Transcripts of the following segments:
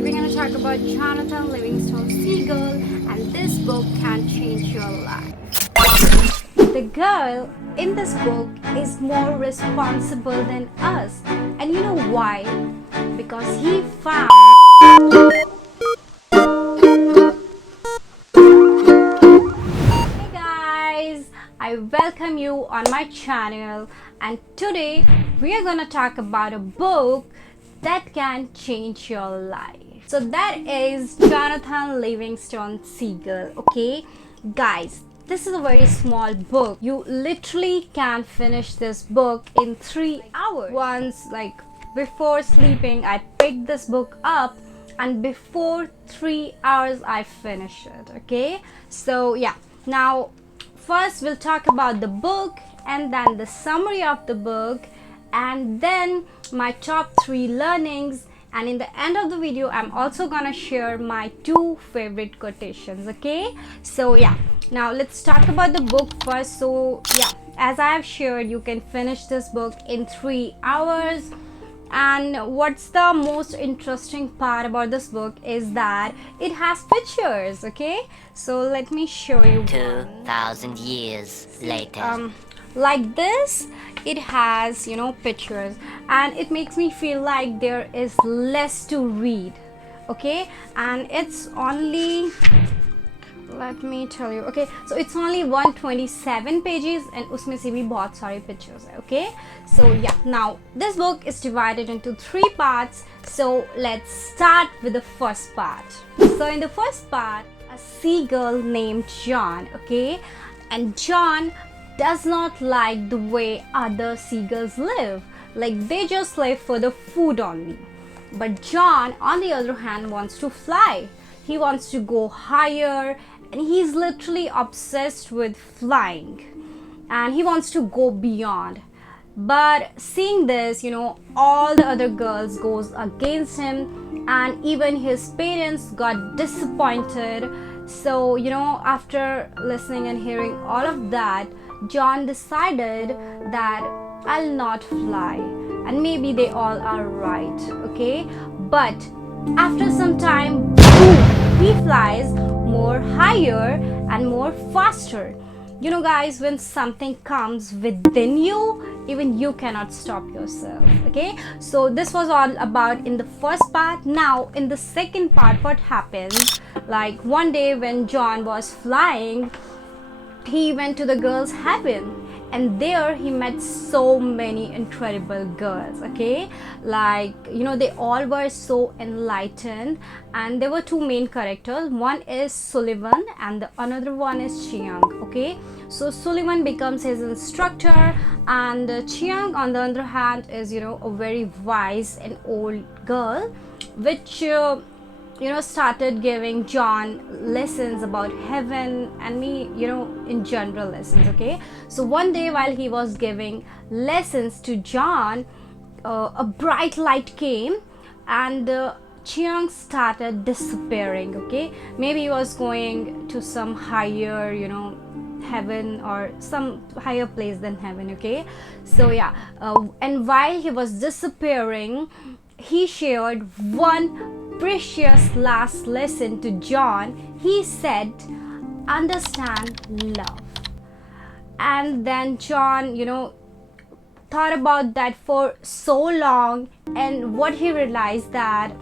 We're going to talk about Jonathan Livingston Seagull, and this book can change your life. The girl in this book is more responsible than us, and you know why? Because he found. Hey guys, I welcome you on my channel, and today we are gonna talk about a book that can change your life. So that is Jonathan Livingston Seagull. Okay, guys, this is a very small book. You literally can finish this book in 3 hours. Once, like before sleeping, I picked this book up, and before 3 hours I finished it. Okay, so yeah, now first we'll talk about the book, and then the summary of the book, and then my top 3 learnings, and in the end of the video I'm also gonna share my 2 favorite quotations. Okay, so yeah, now let's talk about the book first. So yeah, as I have shared, you can finish this book in 3 hours. And what's the most interesting part about this book is that it has pictures. Okay, so let me show you. 2,000 years later. Like this, it has, pictures, and it makes me feel like there is less to read. Okay, and it's only, let me tell you. Okay, so it's only 127 pages, and उसमें से भी बहुत सारे pictures है. Okay, so yeah, now this book is divided into 3 parts. So let's start with the first part. So in the first part, a seagull named John. Okay, and John does not like the way other seagulls live. Like, they just live for the food only. But John, on the other hand, wants to fly. He wants to go higher, and he's literally obsessed with flying, and he wants to go beyond. But seeing this, all the other girls goes against him, and even his parents got disappointed. So after listening and hearing all of that, John decided that I'll not fly, and maybe they all are right. Okay, but after some time, boom, he flies more higher and more faster. Guys, when something comes within you, even you cannot stop yourself. Okay, so this was all about in the first part. Now in the second part, what happened? Like, one day when John was flying, he went to the girls' heaven, and there he met so many incredible girls. Okay, like, they all were so enlightened, and there were 2 main characters. One is Sullivan, and the another one is Chiang. Okay, so Sullivan becomes his instructor, and Chiang, on the other hand, is a very wise and old girl, which started giving John lessons about heaven and in general lessons. Okay, so one day while he was giving lessons to John, a bright light came, and Chiang started disappearing. Okay, maybe he was going to some higher heaven, or some higher place than heaven. Okay, so yeah, and while he was disappearing, he shared one precious last lesson to John. He said, understand love. And then John thought about that for so long, and what he realized that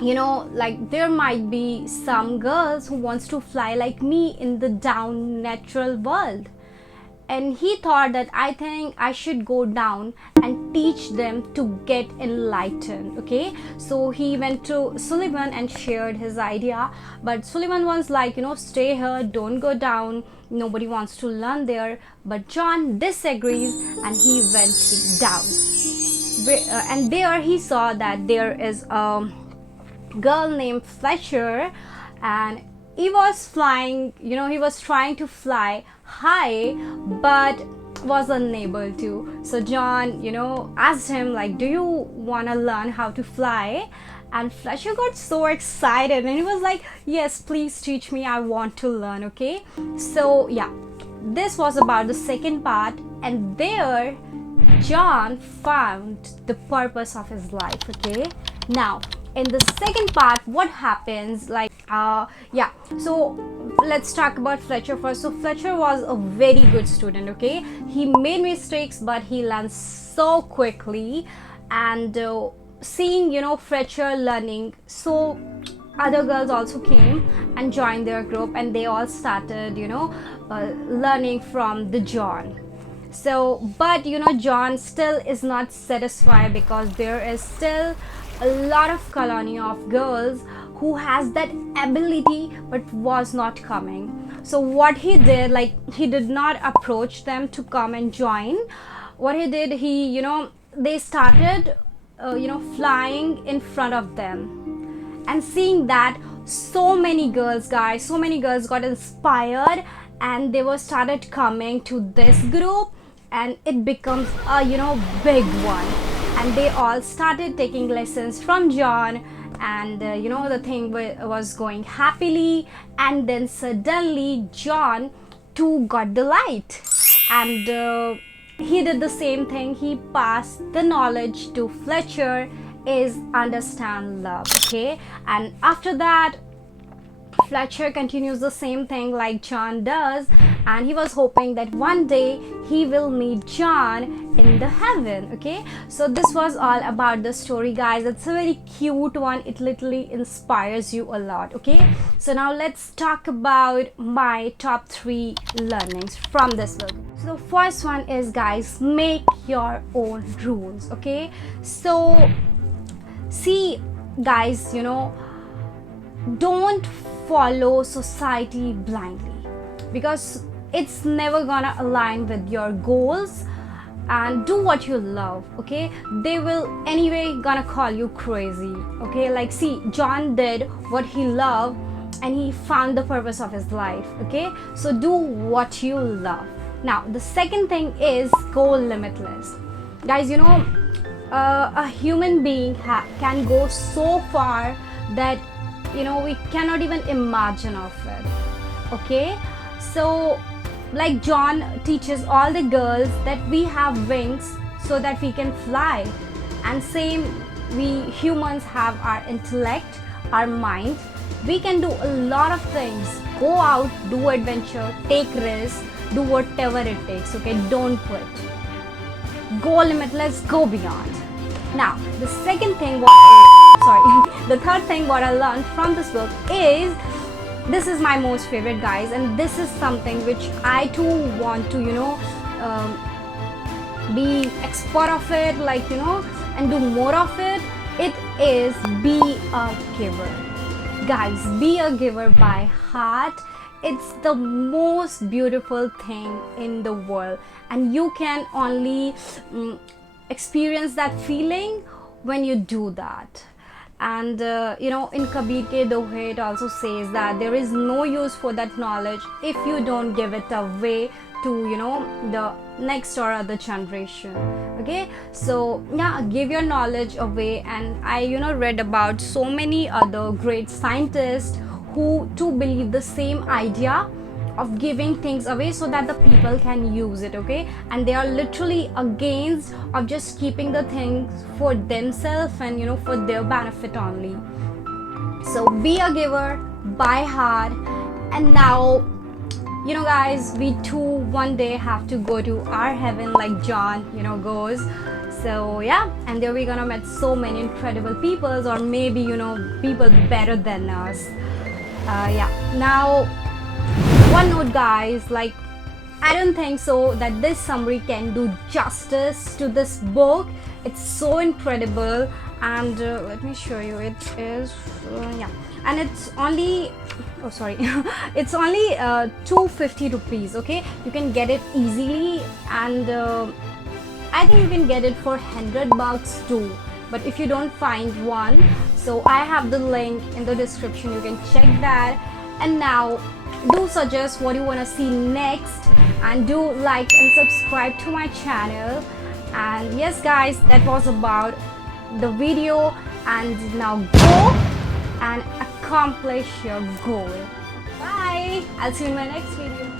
like, there might be some girls who wants to fly like me in the down natural world. And he thought that I think I should go down and teach them to get enlightened. Okay, so he went to Sullivan and shared his idea, but Sullivan was like, stay here, don't go down, nobody wants to learn there. But John disagrees, and he went down, and there he saw that there is a girl named Fletcher, and he was flying, he was trying to fly high, but was unable to. So John, asked him, like, do you want to learn how to fly? And Fletcher got so excited, and he was like, yes, please teach me, I want to learn. Okay, so yeah, this was about the second part, and there John found the purpose of his life. Okay, now in the second part, what happens, like yeah, so let's talk about Fletcher first. So Fletcher was a very good student, okay? He made mistakes, but he learned so quickly. And seeing, you know, Fletcher learning, so other girls also came and joined their group, and they all started, you know, learning from the John. So but you know, John still is not satisfied, because there is still a lot of colony of girls who has that ability but was not coming. So what he did, like, he did not approach them to come and join. What he did, he, you know, they started you know, flying in front of them. And seeing that, so many girls, guys, so many girls got inspired, and they were started coming to this group, and it becomes a, you know, big one. And they all started taking lessons from John, and you know, the thing was going happily. And then suddenly John too got the light, and he did the same thing. He passed the knowledge to Fletcher, is understand love, okay? And after that, Fletcher continues the same thing like John does, and he was hoping that one day he will meet John in the heaven, okay? So this was all about the story, guys. It's a very cute one. It literally inspires you a lot, okay? So now let's talk about my top 3 learnings from this book. So the first one is, guys, make your own rules, okay? So see, guys, you know, don't follow society blindly, because it's never gonna align with your goals. And do what you love, okay? They will anyway gonna call you crazy, okay? Like, see, John did what he loved, and he found the purpose of his life, okay? So do what you love. Now the second thing is, go limitless, guys. You know, a human being can go so far that, you know, we cannot even imagine of it, okay? So like, John teaches all the girls that we have wings so that we can fly, and same, we humans have our intellect, our mind. We can do a lot of things. Go out, do adventure, take risks, do whatever it takes, okay? Don't quit. Go limitless, go beyond. Now the second thing, the third thing what I learned from this book is, this is my most favorite, guys, and this is something which I too want to, you know, be expert of it, like, you know, and do more of it. It is, be a giver, guys. Be a giver by heart. It's the most beautiful thing in the world, and you can only experience that feeling when you do that. And you know, in Kabir ke dohe, it also says that there is no use for that knowledge if you don't give it away to, you know, the next or other generation, okay? So yeah, give your knowledge away. And I, you know, read about so many other great scientists who too believe the same idea of giving things away so that the people can use it, okay? And they are literally against of just keeping the things for themselves and, you know, for their benefit only. So be a giver by heart. And now, you know, guys, we too one day have to go to our heaven like John, you know, goes. So yeah, and there we're gonna meet so many incredible people, or maybe, you know, people better than us. Yeah, now one note, guys, like, I don't think so that this summary can do justice to this book. It's so incredible, and let me show you. It is yeah, and it's only, oh sorry, it's only 250 rupees, okay? You can get it easily, and I think you can get it for 100 bucks too. But if you don't find one, so I have the link in the description, you can check that. And now do suggest what you want to see next, and do like and subscribe to my channel. And yes, guys, that was about the video. And now go and accomplish your goal. Bye. I'll see you in my next video.